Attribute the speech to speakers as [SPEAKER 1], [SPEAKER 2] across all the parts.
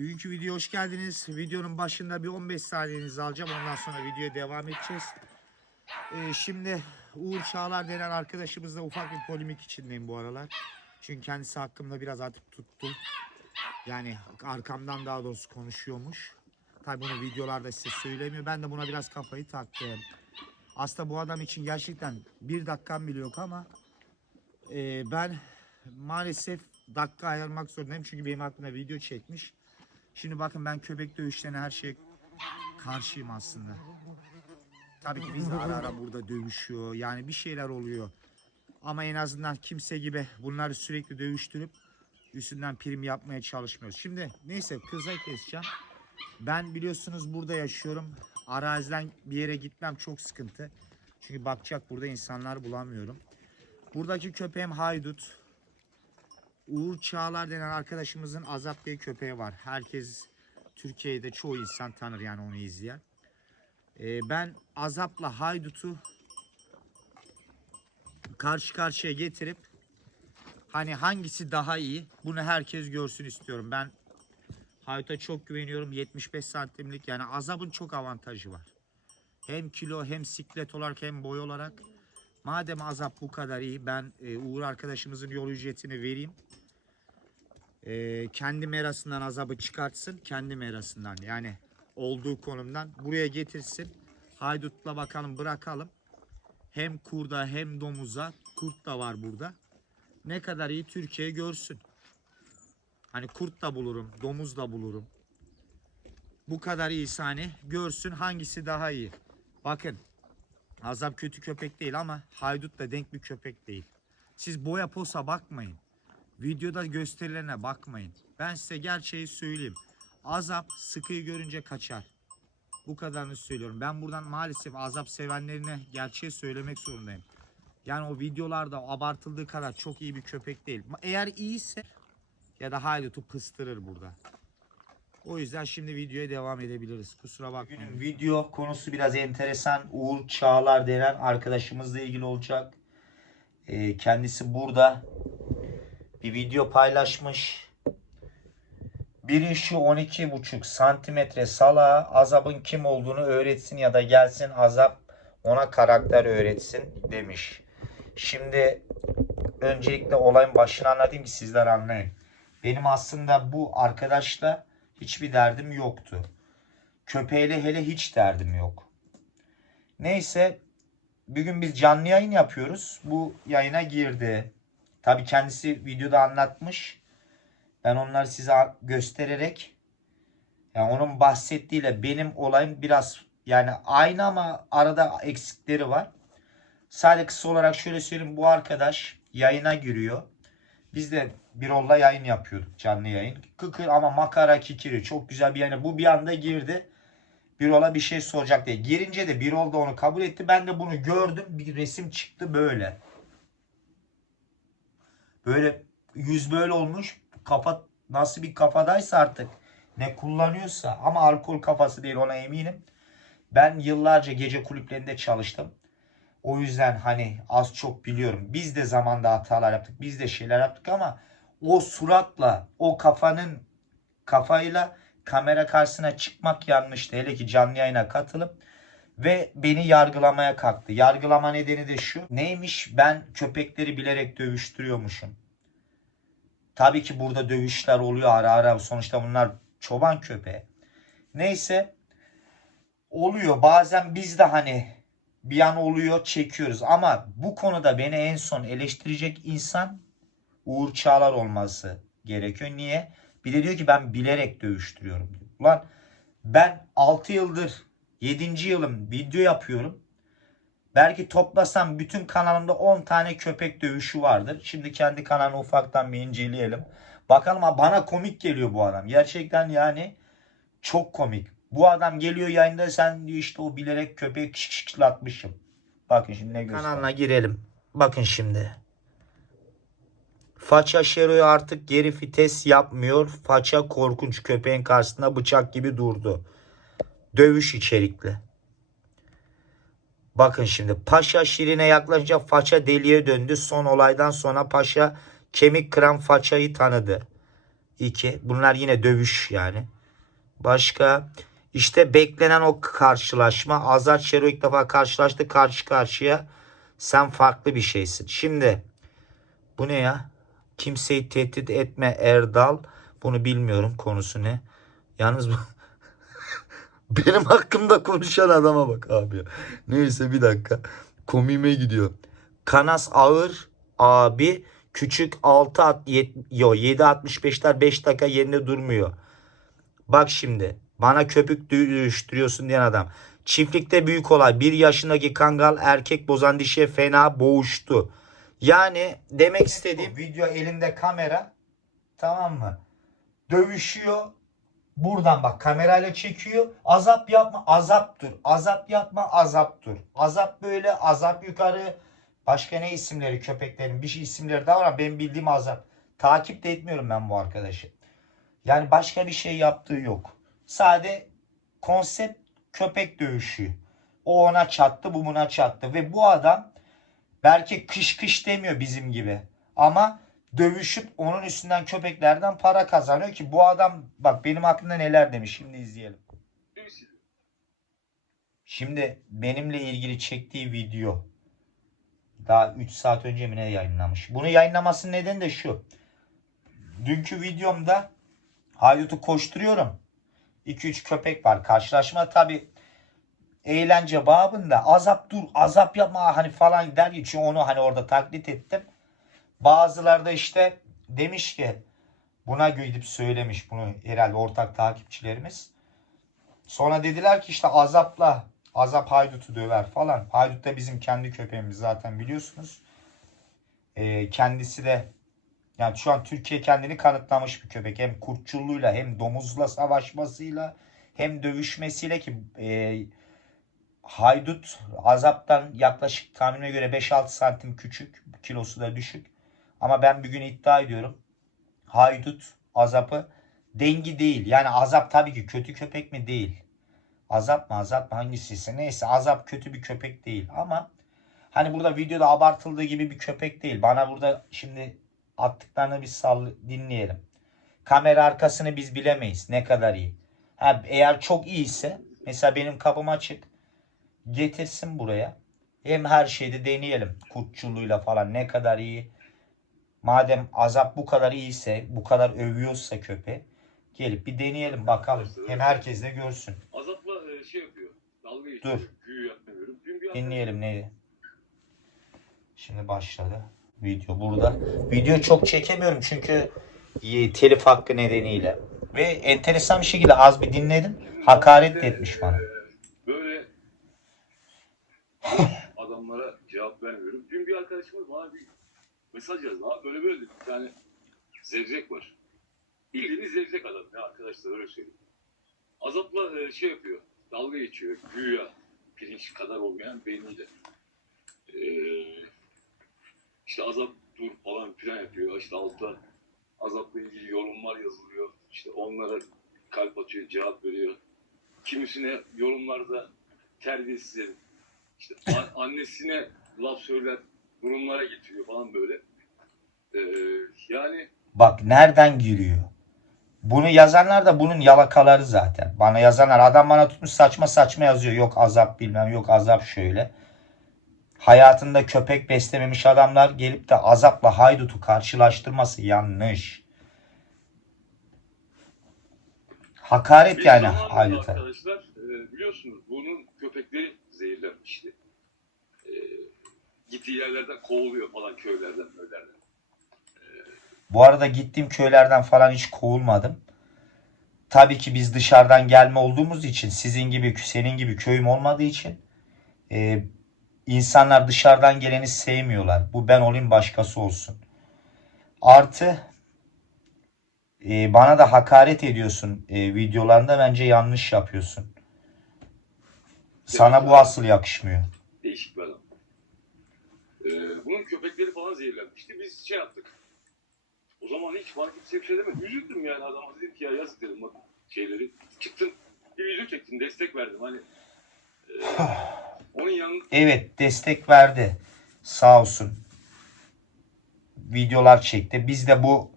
[SPEAKER 1] Bugünkü video hoş geldiniz. Videonun başında bir 15 saniyenizi alacağım. Ondan sonra videoya devam edeceğiz. Ee, şimdi Uğur Çağlar denen arkadaşımızla ufak bir polemik içindeyim bu aralar. Çünkü kendisi hakkımda biraz atıp tuttu. Yani arkamdan daha doğrusu konuşuyormuş. Tabi bunu videolarda size söylemiyor. Ben de buna biraz kafayı taktım. Aslında bu adam için gerçekten bir dakikam bile yok ama e, ben maalesef dakika ayırmak zorundayım. Çünkü benim aklımda video çekmiş. Şimdi bakın ben köpek dövüşlerine her şeye karşıyım aslında. Tabii ki biz de ara ara burada dövüşüyor. Yani bir şeyler oluyor. Ama en azından kimse gibi bunları sürekli dövüştürüp üstünden prim yapmaya çalışmıyoruz. Şimdi neyse kıza keseceğim. Ben biliyorsunuz burada yaşıyorum. Araziden bir yere gitmem çok sıkıntı. Çünkü bakacak burada insanlar bulamıyorum. Buradaki köpeğim haydut. Uğur Çağlar denen arkadaşımızın Azap diye köpeği var. Herkes Türkiye'de çoğu insan tanır yani onu izleyen. Ee, ben Azap'la Haydut'u karşı karşıya getirip hani hangisi daha iyi bunu herkes görsün istiyorum. Ben Haydut'a çok güveniyorum. 75 santimlik yani Azap'ın çok avantajı var. Hem kilo hem siklet olarak hem boy olarak. Madem Azap bu kadar iyi ben e, Uğur arkadaşımızın yol ücretini vereyim. E, kendi merasından azabı çıkartsın. Kendi merasından yani olduğu konumdan buraya getirsin. Haydutla bakalım bırakalım. Hem kurda hem domuza kurt da var burada. Ne kadar iyi Türkiye görsün. Hani kurt da bulurum, domuz da bulurum. Bu kadar iyi hani görsün hangisi daha iyi. Bakın Azap kötü köpek değil ama haydut da denk bir köpek değil. Siz boya posa bakmayın. Videoda gösterilene bakmayın. Ben size gerçeği söyleyeyim. Azap sıkıyı görünce kaçar. Bu kadarını söylüyorum. Ben buradan maalesef azap sevenlerine gerçeği söylemek zorundayım. Yani o videolarda abartıldığı kadar çok iyi bir köpek değil. Eğer iyiyse ya da haydutu pıstırır burada. O yüzden şimdi videoya devam edebiliriz. Kusura bakmayın.
[SPEAKER 2] Bugünün video konusu biraz enteresan. Uğur Çağlar denen arkadaşımızla ilgili olacak. Ee, kendisi burada bir video paylaşmış. Biri şu 12,5 santimetre salağa azabın kim olduğunu öğretsin ya da gelsin azap ona karakter öğretsin demiş. Şimdi öncelikle olayın başını anlatayım ki sizler anlayın. Benim aslında bu arkadaşla hiçbir derdim yoktu. Köpeğiyle hele hiç derdim yok. Neyse bir gün biz canlı yayın yapıyoruz. Bu yayına girdi. Tabii kendisi videoda anlatmış. Ben onları size göstererek yani onun bahsettiğiyle benim olayım biraz yani aynı ama arada eksikleri var. Sadece kısa olarak şöyle söyleyeyim bu arkadaş yayına giriyor. Biz de Birol'la yayın yapıyorduk canlı yayın. Kıkır ama makara kikiri çok güzel bir yayın. Bu bir anda girdi. Birol'a bir şey soracak diye. Girince de Birol da onu kabul etti. Ben de bunu gördüm. Bir resim çıktı böyle. Böyle yüz böyle olmuş. Kafa nasıl bir kafadaysa artık ne kullanıyorsa ama alkol kafası değil ona eminim. Ben yıllarca gece kulüplerinde çalıştım. O yüzden hani az çok biliyorum. Biz de zamanda hatalar yaptık. Biz de şeyler yaptık ama o suratla, o kafanın kafayla kamera karşısına çıkmak yanlıştı. Hele ki canlı yayına katılıp ve beni yargılamaya kalktı. Yargılama nedeni de şu. Neymiş? Ben köpekleri bilerek dövüştürüyormuşum. Tabii ki burada dövüşler oluyor ara ara. Sonuçta bunlar çoban köpeği. Neyse oluyor. Bazen biz de hani bir an oluyor çekiyoruz. Ama bu konuda beni en son eleştirecek insan Uğur Çağlar olması gerekiyor. Niye? Bir de diyor ki ben bilerek dövüştürüyorum. Diyor. Ulan ben 6 yıldır 7. yılım video yapıyorum. Belki toplasam bütün kanalımda 10 tane köpek dövüşü vardır. Şimdi kendi kanalımı ufaktan bir inceleyelim. Bakalım ha bana komik geliyor bu adam. Gerçekten yani çok komik. Bu adam geliyor yayında sen diyor işte o bilerek köpeği kışkışlatmışım. Bakın şimdi ne göster. Kanalına girelim. Bakın şimdi. Faça Şero'yu artık geri vites yapmıyor. Faça korkunç köpeğin karşısında bıçak gibi durdu. Dövüş içerikli. Bakın şimdi Paşa Şirin'e yaklaşınca Faça deliye döndü. Son olaydan sonra Paşa kemik kıran Faça'yı tanıdı. 2. Bunlar yine dövüş yani. Başka işte beklenen o karşılaşma. Azat Şero ilk defa karşılaştı karşı karşıya. Sen farklı bir şeysin. Şimdi bu ne ya? Kimseyi tehdit etme Erdal. Bunu bilmiyorum konusu ne. Yalnız bu benim hakkımda konuşan adama bak abi. ya. Neyse bir dakika. Komime gidiyor. Kanas ağır abi küçük 6 at yet, yo 7.65'ler 5 dakika yerinde durmuyor. Bak şimdi bana köpük düştürüyorsun diyen adam. Çiftlikte büyük olay. Bir yaşındaki kangal erkek bozan dişe fena boğuştu. Yani demek istediğim video elinde kamera tamam mı? Dövüşüyor. Buradan bak kamerayla çekiyor. Azap yapma azap dur. Azap yapma azap dur. Azap böyle azap yukarı. Başka ne isimleri köpeklerin bir şey isimleri daha var ama benim bildiğim azap. Takip de etmiyorum ben bu arkadaşı. Yani başka bir şey yaptığı yok. Sade konsept köpek dövüşü. O ona çattı bu buna çattı. Ve bu adam belki kış kış demiyor bizim gibi. Ama dövüşüp onun üstünden köpeklerden para kazanıyor ki bu adam bak benim aklımda neler demiş şimdi izleyelim. Şimdi benimle ilgili çektiği video daha 3 saat önce mi ne yayınlamış. Bunu yayınlamasının nedeni de şu. Dünkü videomda Haydut'u koşturuyorum. 2-3 köpek var. Karşılaşma tabi eğlence babında azap dur azap yapma hani falan der için onu hani orada taklit ettim. Bazıları da işte demiş ki buna gidip söylemiş bunu herhalde ortak takipçilerimiz. Sonra dediler ki işte azapla azap haydutu döver falan. Haydut da bizim kendi köpeğimiz zaten biliyorsunuz. Ee, kendisi de yani şu an Türkiye kendini kanıtlamış bir köpek. Hem kurtçuluğuyla hem domuzla savaşmasıyla hem dövüşmesiyle ki e, haydut azaptan yaklaşık tahminime göre 5-6 santim küçük. Kilosu da düşük. Ama ben bir gün iddia ediyorum. Haydut azapı dengi değil. Yani azap tabii ki kötü köpek mi değil. Azap mı azap mı hangisiyse neyse azap kötü bir köpek değil. Ama hani burada videoda abartıldığı gibi bir köpek değil. Bana burada şimdi attıklarını bir sall dinleyelim. Kamera arkasını biz bilemeyiz. Ne kadar iyi. Ha, eğer çok iyiyse mesela benim kapım açık. Getirsin buraya. Hem her şeyde deneyelim. Kurtçuluğuyla falan ne kadar iyi. Madem azap bu kadar iyiyse, bu kadar övüyorsa köpeği gelip bir deneyelim bakalım. Hem herkes de görsün.
[SPEAKER 3] Azap'la e, şey yapıyor. Dalga geçiyor.
[SPEAKER 2] Dur.
[SPEAKER 3] Güyü yapmıyorum. Dün bir
[SPEAKER 2] Dinleyelim neydi? Şimdi başladı. Video burada. Video çok çekemiyorum çünkü e, telif hakkı nedeniyle. Ve enteresan bir şekilde az bir dinledim. Hakaret de etmiş bana.
[SPEAKER 3] Böyle adamlara cevap vermiyorum. Dün bir arkadaşımız bana bir mesaj yazdı. Abi böyle böyle bir tane zevzek var. Bildiğiniz zevzek adam ya arkadaşlar öyle söyleyeyim. Azap'la e, şey yapıyor. Dalga geçiyor. Güya pirinç kadar olmayan beyniyle. Ee, işte Azap dur falan plan yapıyor. İşte altta Azap'la ilgili yorumlar yazılıyor. İşte onlara kalp atıyor, cevap veriyor. Kimisine yorumlarda terbiyesiz herif. İşte annesine laf söyler, durumlara getiriyor falan böyle. Ee, yani
[SPEAKER 2] Bak nereden giriyor? Bunu yazanlar da bunun yalakaları zaten. Bana yazanlar adam bana tutmuş saçma saçma yazıyor. Yok azap bilmem yok azap şöyle. Hayatında köpek beslememiş adamlar gelip de azapla haydutu karşılaştırması yanlış. Hakaret
[SPEAKER 3] bir
[SPEAKER 2] yani
[SPEAKER 3] zamanında
[SPEAKER 2] hayduta.
[SPEAKER 3] arkadaşlar e, biliyorsunuz bunun köpekleri zehirlenmişti. E, gittiği yerlerden kovuluyor falan köylerdenöylerden.
[SPEAKER 2] Bu arada gittiğim köylerden falan hiç kovulmadım. Tabii ki biz dışarıdan gelme olduğumuz için sizin gibi senin gibi köyüm olmadığı için e, insanlar dışarıdan geleni sevmiyorlar. Bu ben olayım başkası olsun. Artı e, bana da hakaret ediyorsun e, videolarında bence yanlış yapıyorsun. Sana bu asıl yakışmıyor.
[SPEAKER 3] Değişik bir adam. E, bunun köpekleri falan zehirlenmişti. Biz şey yaptık. O zaman hiç bana kimse bir şey demedi. Üzüldüm yani adama dedim ki ya yazık dedim bak şeyleri. Çıktım bir video çektim destek verdim hani. E, onun yanında
[SPEAKER 2] Evet destek verdi. Sağ olsun. Videolar çekti. Biz de bu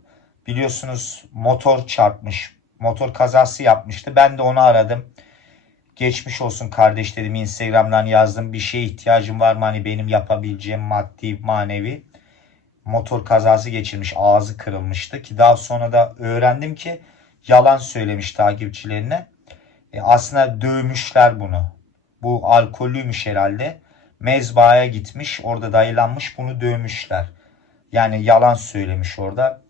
[SPEAKER 2] biliyorsunuz motor çarpmış. Motor kazası yapmıştı. Ben de onu aradım. Geçmiş olsun kardeş dedim. Instagram'dan yazdım. Bir şeye ihtiyacım var mı? Hani benim yapabileceğim maddi manevi. Motor kazası geçirmiş. Ağzı kırılmıştı. Ki daha sonra da öğrendim ki yalan söylemiş takipçilerine. E, aslında dövmüşler bunu. Bu alkollüymüş herhalde. Mezbahaya gitmiş. Orada dayılanmış. Bunu dövmüşler. Yani yalan söylemiş orada.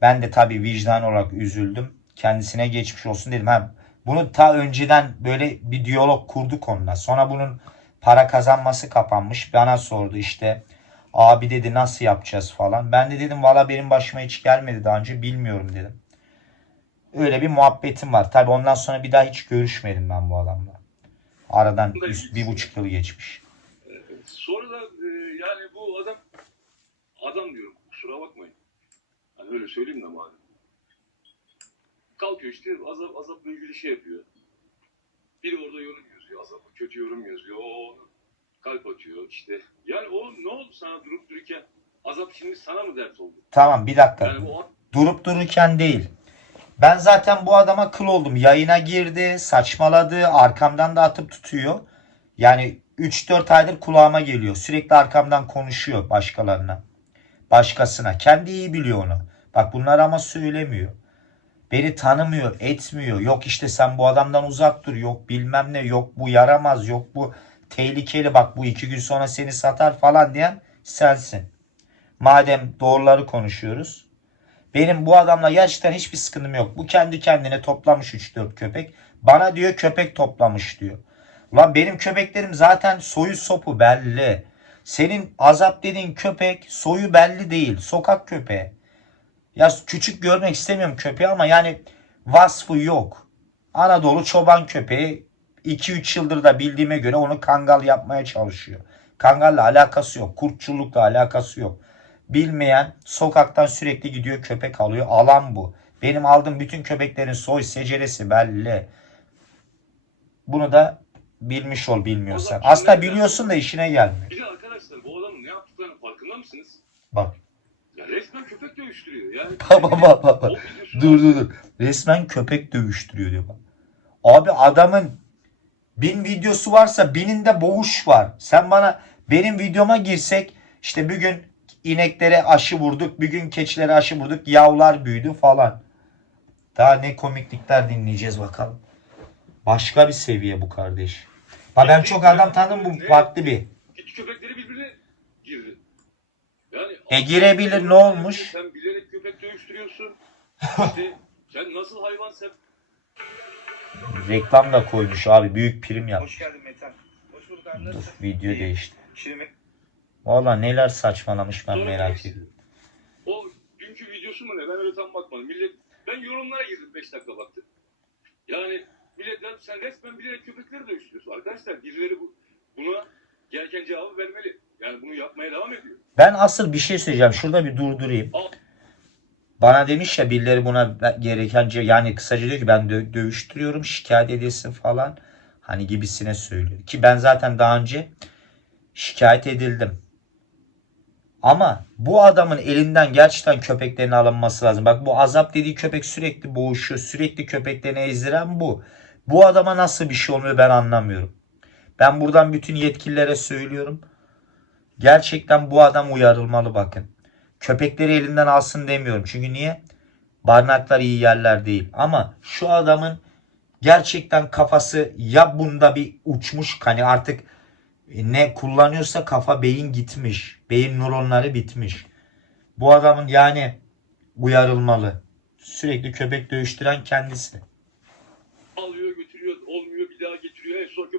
[SPEAKER 2] Ben de tabii vicdan olarak üzüldüm. Kendisine geçmiş olsun dedim. Ha, bunu ta önceden böyle bir diyalog kurduk onunla. Sonra bunun para kazanması kapanmış. Bana sordu işte. Abi dedi nasıl yapacağız falan. Ben de dedim valla benim başıma hiç gelmedi daha önce bilmiyorum dedim. Öyle bir muhabbetim var. Tabii ondan sonra bir daha hiç görüşmedim ben bu adamla. Aradan üst, bir buçuk yıl geçmiş.
[SPEAKER 3] Sonra da e, yani bu adam adam diyorum kusura bakmayın. Hani öyle söyleyeyim de madem. Kalkıyor işte azap azapla ilgili şey yapıyor. Biri orada yorum yazıyor. Azap'a kötü yorum yazıyor. O kalp atıyor işte. Yani o ne oldu sana durup dururken? Azap şimdi sana mı dert oldu?
[SPEAKER 2] Tamam bir dakika.
[SPEAKER 3] Yani o
[SPEAKER 2] durup dururken değil. Ben zaten bu adama kıl oldum. Yayına girdi, saçmaladı, arkamdan da atıp tutuyor. Yani 3-4 aydır kulağıma geliyor. Sürekli arkamdan konuşuyor başkalarına. Başkasına. Kendi iyi biliyor onu. Bak bunlar ama söylemiyor. Beni tanımıyor, etmiyor. Yok işte sen bu adamdan uzak dur. Yok bilmem ne. Yok bu yaramaz. Yok bu tehlikeli. Bak bu iki gün sonra seni satar falan diyen sensin. Madem doğruları konuşuyoruz. Benim bu adamla gerçekten hiçbir sıkıntım yok. Bu kendi kendine toplamış 3-4 köpek. Bana diyor köpek toplamış diyor. Ulan benim köpeklerim zaten soyu sopu belli. Senin azap dediğin köpek soyu belli değil. Sokak köpeği. Ya küçük görmek istemiyorum köpeği ama yani vasfı yok. Anadolu çoban köpeği 2-3 yıldır da bildiğime göre onu kangal yapmaya çalışıyor. Kangalla alakası yok. Kurtçulukla alakası yok. Bilmeyen sokaktan sürekli gidiyor köpek alıyor. Alan bu. Benim aldığım bütün köpeklerin soy seceresi belli. Bunu da bilmiş ol bilmiyorsan. Aslında biliyorsun da işine gelmiyor.
[SPEAKER 3] bir de arkadaşlar bu adamın ne yaptıklarının farkında mısınız?
[SPEAKER 2] Bak.
[SPEAKER 3] Ya resmen köpek dövüştürüyor. Yani
[SPEAKER 2] Baba baba baba.
[SPEAKER 3] O videosu
[SPEAKER 2] Dur dur dur. Resmen köpek dövüştürüyor diyor bak. Abi adamın bin videosu varsa bininde boğuş var. Sen bana benim videoma girsek işte bir gün ineklere aşı vurduk. Bir gün keçilere aşı vurduk. Yavlar büyüdü falan. Daha ne komiklikler dinleyeceğiz bakalım. Başka bir seviye bu kardeş. Ben çok adam tanıdım bu farklı bir.
[SPEAKER 3] İki köpekleri birbirine girdi. Yani
[SPEAKER 2] E girebilir, ne olmuş?
[SPEAKER 3] Sen bilerek köpek dövüştürüyorsun. İşte sen nasıl hayvansan
[SPEAKER 2] Reklam da koymuş abi. Büyük prim
[SPEAKER 4] Hoş
[SPEAKER 2] yapmış.
[SPEAKER 4] geldin Metan. Hoş bulduk abi.
[SPEAKER 2] Dur
[SPEAKER 4] Nasılsın?
[SPEAKER 2] video
[SPEAKER 4] İyi.
[SPEAKER 2] değişti.
[SPEAKER 4] Şimdi
[SPEAKER 2] Valla neler saçmalamış ben
[SPEAKER 3] Sonra
[SPEAKER 2] merak ediyorum.
[SPEAKER 3] o dünkü videosu mu ne ben öyle tam bakmadım. Millet ben yorumlara girdim 5 dakika baktım. Yani milletler sen resmen bilerek köpekleri dövüştürüyorsun. Arkadaşlar birileri bu, buna gereken cevabı vermeli. Yani bunu yapmaya devam ediyor.
[SPEAKER 2] Ben asıl bir şey söyleyeceğim. Şurada bir durdurayım.
[SPEAKER 3] Al.
[SPEAKER 2] Bana demiş ya birileri buna gereken yani kısaca diyor ki ben dö- dövüştürüyorum şikayet edilsin falan. Hani gibisine söylüyor. Ki ben zaten daha önce şikayet edildim. Ama bu adamın elinden gerçekten köpeklerin alınması lazım. Bak bu azap dediği köpek sürekli boğuşuyor. Sürekli köpeklerini ezdiren bu. Bu adama nasıl bir şey olmuyor ben anlamıyorum. Ben buradan bütün yetkililere söylüyorum. Gerçekten bu adam uyarılmalı bakın. Köpekleri elinden alsın demiyorum. Çünkü niye? Barınaklar iyi yerler değil. Ama şu adamın gerçekten kafası ya bunda bir uçmuş hani artık ne kullanıyorsa kafa beyin gitmiş. Beyin nöronları bitmiş. Bu adamın yani uyarılmalı. Sürekli köpek dövüştüren kendisi.
[SPEAKER 3] Alıyor götürüyor olmuyor bir daha getiriyor. En son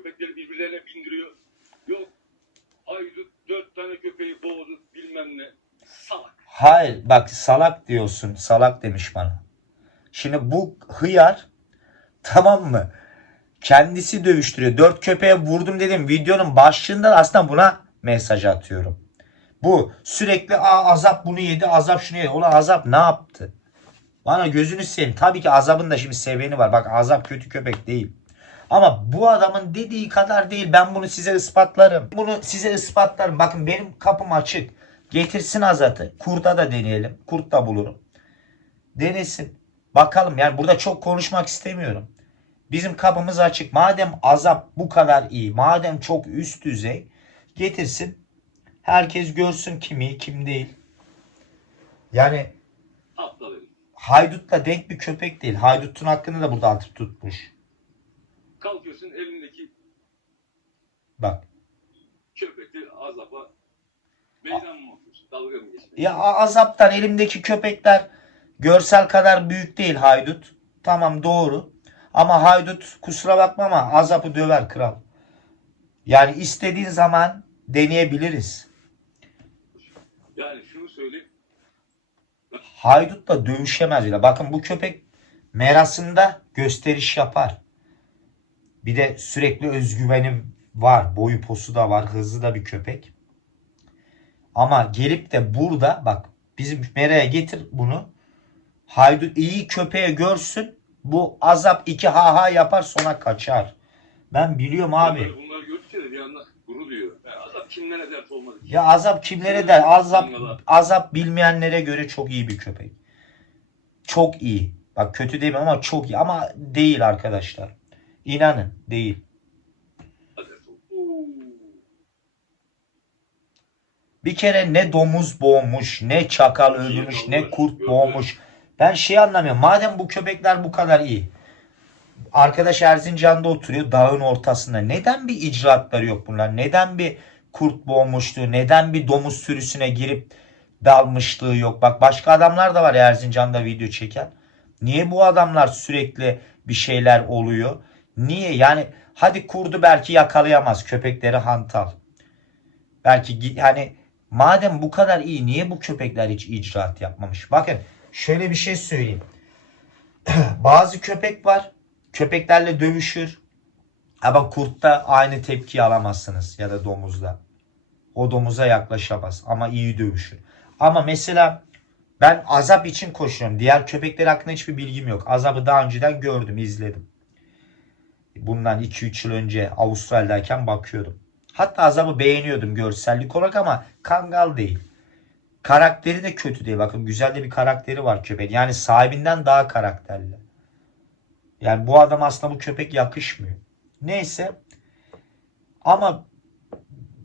[SPEAKER 3] birbirlerine bindiriyor. Yok haydut dört tane köpeği boğdu bilmem ne. Salak.
[SPEAKER 2] Hayır bak salak diyorsun. Salak demiş bana. Şimdi bu hıyar tamam mı? Kendisi dövüştürüyor. Dört köpeğe vurdum dedim. Videonun başlığında aslında buna mesaj atıyorum. Bu sürekli Aa, azap bunu yedi azap şunu yedi. Ulan azap ne yaptı? Bana gözünü seveyim. Tabii ki azabın da şimdi seveni var. Bak azap kötü köpek değil. Ama bu adamın dediği kadar değil. Ben bunu size ispatlarım. Bunu size ispatlarım. Bakın benim kapım açık. Getirsin azatı. Kurda da deneyelim. Kurt da bulurum. Denesin. Bakalım yani burada çok konuşmak istemiyorum. Bizim kapımız açık. Madem azap bu kadar iyi, madem çok üst düzey getirsin. Herkes görsün kim iyi, kim değil. Yani haydutla denk bir köpek değil. Haydutun hakkını da burada atıp tutmuş.
[SPEAKER 3] Kalkıyorsun elindeki
[SPEAKER 2] Bak.
[SPEAKER 3] köpekle azapa meydan mı okuyorsun? Dalga mı geçmek?
[SPEAKER 2] Ya a- azaptan elimdeki köpekler görsel kadar büyük değil haydut. Tamam doğru. Ama haydut kusura bakma ama azapı döver kral. Yani istediğin zaman deneyebiliriz.
[SPEAKER 3] Yani şunu söyleyeyim.
[SPEAKER 2] Haydutla dövüşemez bile. Bakın bu köpek merasında gösteriş yapar. Bir de sürekli özgüveni var. Boyu posu da var. Hızlı da bir köpek. Ama gelip de burada bak bizim meraya getir bunu. Haydut iyi köpeğe görsün. Bu azap iki ha ha yapar sonra kaçar. Ben biliyorum abi.
[SPEAKER 3] Bunları gördükçe de bir anda. Yani azap kimlere dert olmadı?
[SPEAKER 2] Ya azap kimlere der? Azap azap bilmeyenlere göre çok iyi bir köpek. Çok iyi. Bak kötü demiyorum ama çok iyi. Ama değil arkadaşlar. İnanın değil. Bir kere ne domuz boğmuş, ne çakal öldürmüş, ne kurt boğmuş. Ben şey anlamıyorum. Madem bu köpekler bu kadar iyi. Arkadaş Erzincan'da oturuyor dağın ortasında. Neden bir icraatları yok bunlar? Neden bir kurt boğmuşluğu? Neden bir domuz sürüsüne girip dalmışlığı yok? Bak başka adamlar da var Erzincan'da video çeken. Niye bu adamlar sürekli bir şeyler oluyor? Niye? Yani hadi kurdu belki yakalayamaz. Köpekleri hantal. Belki hani madem bu kadar iyi niye bu köpekler hiç icraat yapmamış? Bakın şöyle bir şey söyleyeyim. Bazı köpek var. Köpeklerle dövüşür. Ama kurtta aynı tepkiyi alamazsınız ya da domuzda. O domuza yaklaşamaz ama iyi dövüşür. Ama mesela ben azap için koşuyorum. Diğer köpekler hakkında hiçbir bilgim yok. Azabı daha önceden gördüm, izledim. Bundan 2-3 yıl önce Avustralya'dayken bakıyordum. Hatta azabı beğeniyordum görsellik olarak ama kangal değil. Karakteri de kötü değil. Bakın güzel de bir karakteri var köpeğin. Yani sahibinden daha karakterli. Yani bu adam aslında bu köpek yakışmıyor. Neyse. Ama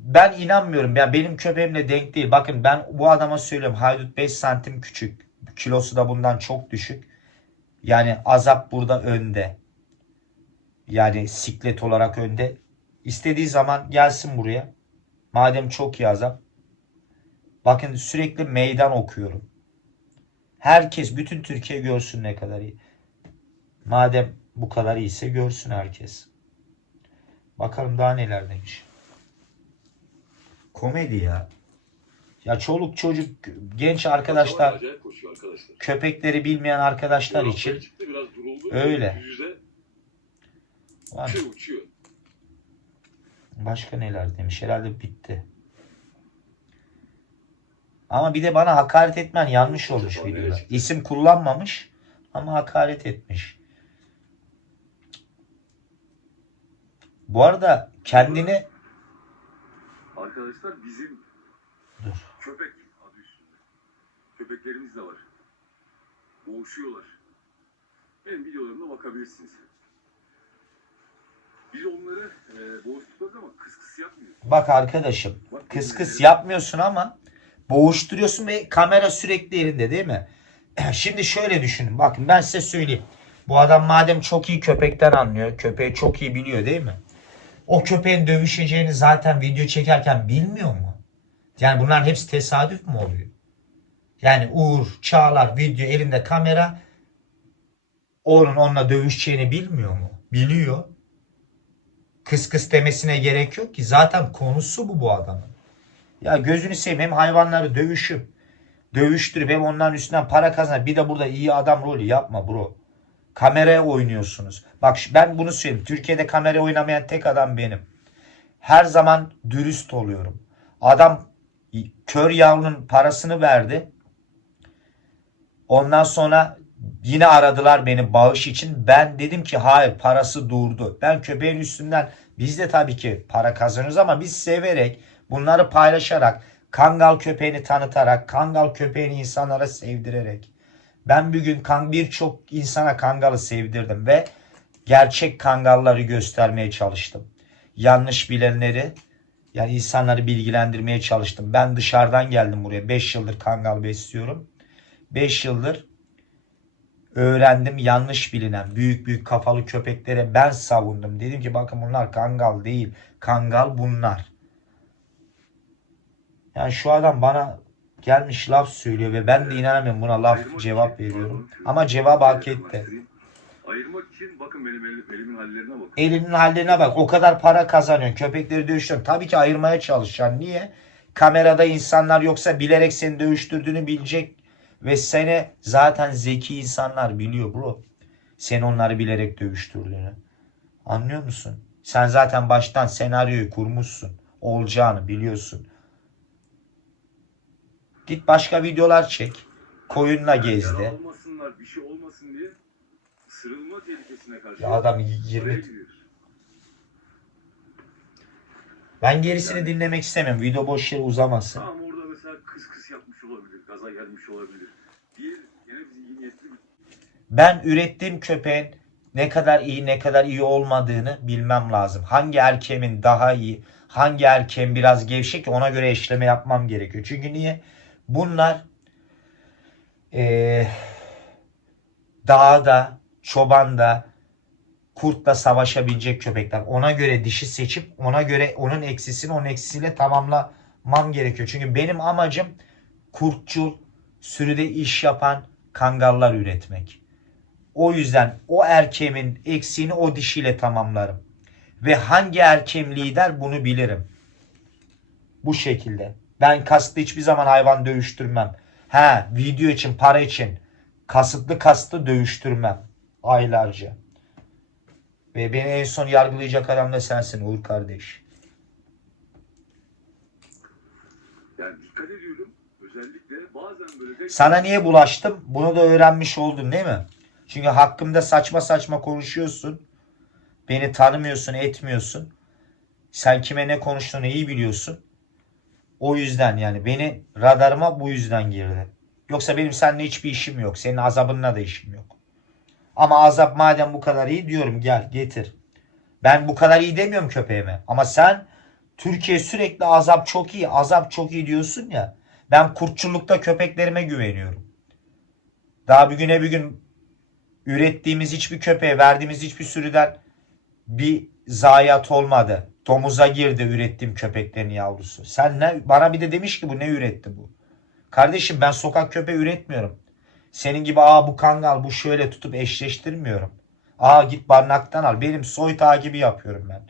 [SPEAKER 2] ben inanmıyorum. Yani benim köpeğimle denk değil. Bakın ben bu adama söylüyorum. Haydut 5 santim küçük. Kilosu da bundan çok düşük. Yani azap burada önde. Yani siklet olarak önde. İstediği zaman gelsin buraya. Madem çok iyi azap. Bakın sürekli meydan okuyorum. Herkes, bütün Türkiye görsün ne kadar iyi. Madem bu kadar iyiyse görsün herkes. Bakalım daha neler demiş. Komedi ya. Ya çoluk çocuk genç arkadaşlar köpekleri bilmeyen arkadaşlar için. Öyle. Var.
[SPEAKER 3] uçuyor.
[SPEAKER 2] Başka neler demiş. Herhalde bitti. Ama bir de bana hakaret etmen yanlış olmuş videoda. İsim kullanmamış ama hakaret etmiş. Bu arada kendini
[SPEAKER 3] Arkadaşlar bizim
[SPEAKER 2] dur.
[SPEAKER 3] köpek adı üstünde. Köpeklerimiz de var. Boğuşuyorlar. Benim videolarıma bakabilirsiniz. Biz onları e, boğuştukları zaman kıs kıs yapmıyor.
[SPEAKER 2] Bak arkadaşım
[SPEAKER 3] Bak,
[SPEAKER 2] kıs kıs
[SPEAKER 3] yemin
[SPEAKER 2] yapmıyorsun ama boğuşturuyorsun ve kamera sürekli elinde değil mi? Şimdi şöyle düşünün. Bakın ben size söyleyeyim. Bu adam madem çok iyi köpekten anlıyor. Köpeği çok iyi biliyor değil mi? O köpeğin dövüşeceğini zaten video çekerken bilmiyor mu? Yani bunların hepsi tesadüf mü oluyor? Yani Uğur, Çağlar video elinde kamera onun onunla dövüşeceğini bilmiyor mu? Biliyor. Kıs kıs demesine gerek yok ki. Zaten konusu bu bu adamın. Ya gözünü seveyim hem hayvanları dövüşüp dövüştürüp hem onların üstünden para kazanıp bir de burada iyi adam rolü yapma bro. Kameraya oynuyorsunuz. Bak ben bunu söyleyeyim. Türkiye'de kamera oynamayan tek adam benim. Her zaman dürüst oluyorum. Adam kör yavrunun parasını verdi. Ondan sonra yine aradılar beni bağış için. Ben dedim ki hayır parası durdu. Ben köpeğin üstünden biz de tabii ki para kazanıyoruz ama biz severek bunları paylaşarak Kangal köpeğini tanıtarak Kangal köpeğini insanlara sevdirerek Ben bugün kan birçok insana kangalı sevdirdim ve gerçek kangalları göstermeye çalıştım. Yanlış bilenleri yani insanları bilgilendirmeye çalıştım. Ben dışarıdan geldim buraya. 5 yıldır kangal besliyorum. 5 yıldır öğrendim yanlış bilinen büyük büyük kafalı köpeklere ben savundum. Dedim ki bakın bunlar kangal değil. Kangal bunlar. Yani şu adam bana gelmiş laf söylüyor ve ben de inanamıyorum buna laf
[SPEAKER 3] Ayırmak
[SPEAKER 2] cevap
[SPEAKER 3] için-
[SPEAKER 2] veriyorum. Ama cevabı hak
[SPEAKER 3] şöyle
[SPEAKER 2] etti.
[SPEAKER 3] Ayırmak için bakın benim elim, elimin hallerine bakın.
[SPEAKER 2] Elinin haline bak. O kadar para kazanıyorsun. Köpekleri dövüştürüyorsun. Tabii ki ayırmaya çalışacaksın. Niye? Kamerada insanlar yoksa bilerek seni dövüştürdüğünü bilecek. Ve seni zaten zeki insanlar biliyor bro. Sen onları bilerek dövüştürdüğünü. Anlıyor musun? Sen zaten baştan senaryoyu kurmuşsun. Olacağını biliyorsun. Git başka videolar çek. Koyunla gezdi.
[SPEAKER 3] Yara olmasınlar, bir şey olmasın diye ısırılma tehlikesine karşı.
[SPEAKER 2] Ya adam
[SPEAKER 3] oraya
[SPEAKER 2] 20
[SPEAKER 3] gidiyor.
[SPEAKER 2] Ben gerisini
[SPEAKER 3] Yani-
[SPEAKER 2] dinlemek istemiyorum. Video boş yere uzamasın.
[SPEAKER 3] Tamam orada mesela kıs kıs yapmış olabilir, gaza gelmiş olabilir. Diğer yine biz iyi niyetli bir
[SPEAKER 2] Ben ürettiğim köpeğin ne kadar iyi ne kadar iyi olmadığını bilmem lazım. Hangi erkeğimin daha iyi, hangi erkeğin biraz gevşek ona göre eşleme yapmam gerekiyor. Çünkü niye? Bunlar eee dağda, çobanda, kurtla savaşabilecek köpekler. Ona göre dişi seçip ona göre onun eksisini onun eksisiyle tamamlamam gerekiyor. Çünkü benim amacım kurtçul, sürüde iş yapan kangallar üretmek. O yüzden o erkeğimin eksiğini o dişiyle tamamlarım. Ve hangi erkeğim lider bunu bilirim. Bu şekilde. Ben kasıtlı hiçbir zaman hayvan dövüştürmem. Ha video için para için kasıtlı kastı dövüştürmem. Aylarca. Ve beni en son yargılayacak adam da sensin Uğur kardeş.
[SPEAKER 3] Yani dikkat ediyorum. Özellikle bazen böyle de
[SPEAKER 2] Sana niye bulaştım? Bunu da öğrenmiş oldun değil mi? Çünkü hakkımda saçma saçma konuşuyorsun. Beni tanımıyorsun, etmiyorsun. Sen kime ne konuştuğunu iyi biliyorsun. O yüzden yani beni radarıma bu yüzden girdi. Yoksa benim seninle hiçbir işim yok. Senin azabınla da işim yok. Ama azap madem bu kadar iyi diyorum gel getir. Ben bu kadar iyi demiyorum köpeğime. Ama sen Türkiye sürekli azap çok iyi, azap çok iyi diyorsun ya. Ben kurtçulukta köpeklerime güveniyorum. Daha bir güne bir gün ürettiğimiz hiçbir köpeğe, verdiğimiz hiçbir sürüden bir zayiat olmadı. Domuza girdi ürettiğim köpeklerin yavrusu. Sen ne bana bir de demiş ki bu ne üretti bu? Kardeşim ben sokak köpeği üretmiyorum. Senin gibi aa bu kangal bu şöyle tutup eşleştirmiyorum. Aa git barınaktan al. Benim soy takibi yapıyorum ben.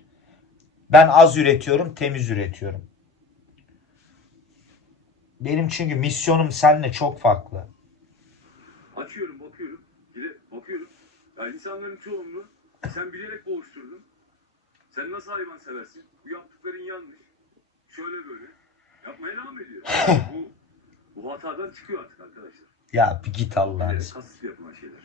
[SPEAKER 2] Ben az üretiyorum, temiz üretiyorum. Benim çünkü misyonum seninle çok farklı.
[SPEAKER 3] açıyorum, bakıyorum. Bir de bakıyorum. Yani insanların çoğunluğu sen bilerek boğuşturdun. Sen nasıl hayvan seversin? Bu yaptıkların yanlış. Şöyle böyle. Yapmaya devam ediyor. bu, bu hatadan çıkıyor artık arkadaşlar.
[SPEAKER 2] Ya bir git seversen.
[SPEAKER 3] kasıtlı yapılan şeyler.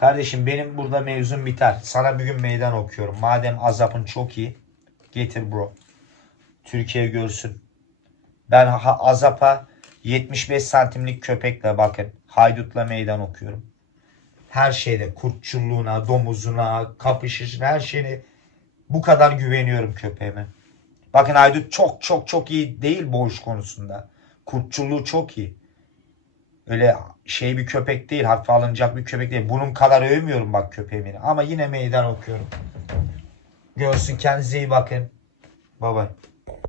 [SPEAKER 2] Kardeşim benim burada mevzum biter. Sana bir gün meydan okuyorum. Madem azapın çok iyi. Getir bro. Türkiye görsün. Ben azapa 75 santimlik köpekle bakın. Haydutla meydan okuyorum. Her şeyde kurtçulluğuna, domuzuna, kapışışına her şeyine bu kadar güveniyorum köpeğime. Bakın haydut çok çok çok iyi değil boğuş konusunda. Kurtçulluğu çok iyi. Öyle şey bir köpek değil, hafife alınacak bir köpek değil. Bunun kadar övmüyorum bak köpeğimi. Ama yine meydan okuyorum. Görsün kendinize iyi bakın. Baba.